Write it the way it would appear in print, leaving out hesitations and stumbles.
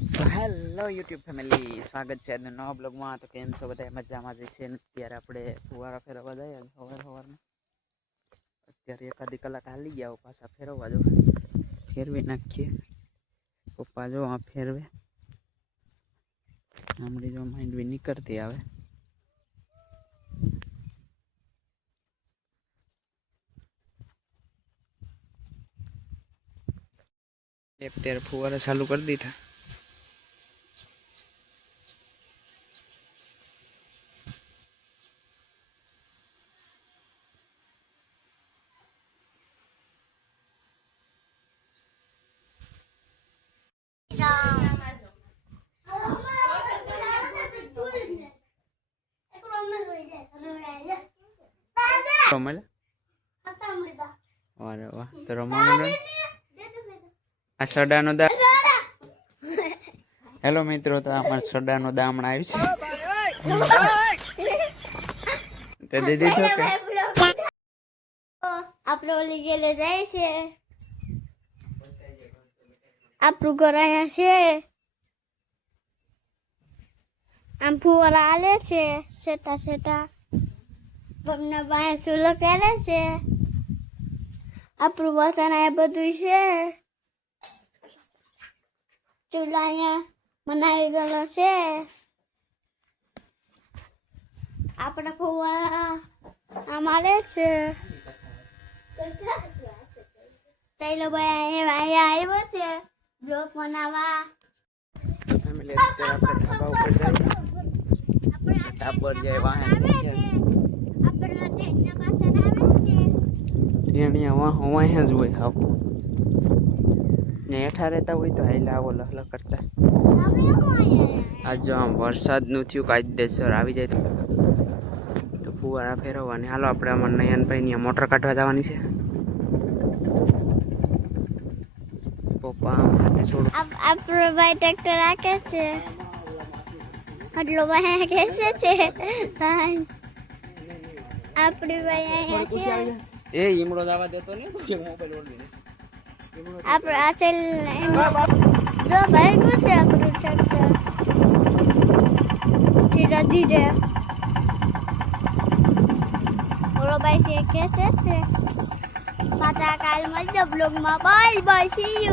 So hello YouTube family, સ્વાગત છે આજના નવા બ્લોગમાં. તો કેમ છો બધા? મજામાં જઈશે ને? અત્યારે આપણે ફુવારા ફેરવવા જઈએ સવારમાં. અત્યારે એકાદી કલાક હાલી ગયા પાછા ફેરવવા જો ફેરવી નાખીએ. પપ્પા જો આ ફેરવે આમડી જો માઇન્ડ બી નીકળતી આવે. અત્યારે ફુવારા ચાલુ કરી દીધા. અરે વાહ, તો રમવાનું આ સડાનો દા. હેલો મિત્રો, તો અમારા સડાનો દામણ આવી છે. તે દીદી તો કે આપણે ઓલી જેલે જાય છે. આપણું ઘર અહીંયા છે. આમ ફુવારા આલે છે સેટા સેટા. બમના બાય સુલો કરે છે. આપણું વસન અહીંયા બધું છે. ચૂલા અહીંયા બનાવી ગયેલો છે. આપણે ફુવારા આમ આલે છે. ચલો ભાઈ અહીંયા આવ્યો છે બ્લોગ બનાવવા. ફેમિલી અત્યારે આપણે ધાબા ઉપર જઈએ. ટાબર જાય વાહન આપણા ટ્રેનના પાછળ આવે છે. અહીંયા વાહ જ હોય હાવ ને હેઠા રહેતા હોય તો હાઈલા આવો લહલ કરતા. આજ જો આમ વરસાદનું થયું કાયદેસર આવી જાય તો ફુવારા ફેરવવાની. હાલો આપણે અમારા નયનભાઈની મોટર કાઢવા જવાની છે. પપ્પા હાથે છોડું. આપણો ભાઈ ટ્રેક્ટર રાખે છે. આટલો ભાઈ ખેંચે છે. આપણી ભાઈ અહીંયા છે. એ ઈમડો દાવા દેતો ને મોબાઈલ ઓળવીને આપણે આ સેલ જો ભાઈ ગયું છે આપણું ટ્રેક્ટર ધીરે ધીરે. ઓલો ભાઈ છે ખેંચે છે. પાછા કાલ મળજો બ્લોગમાં. Bye bye, C you.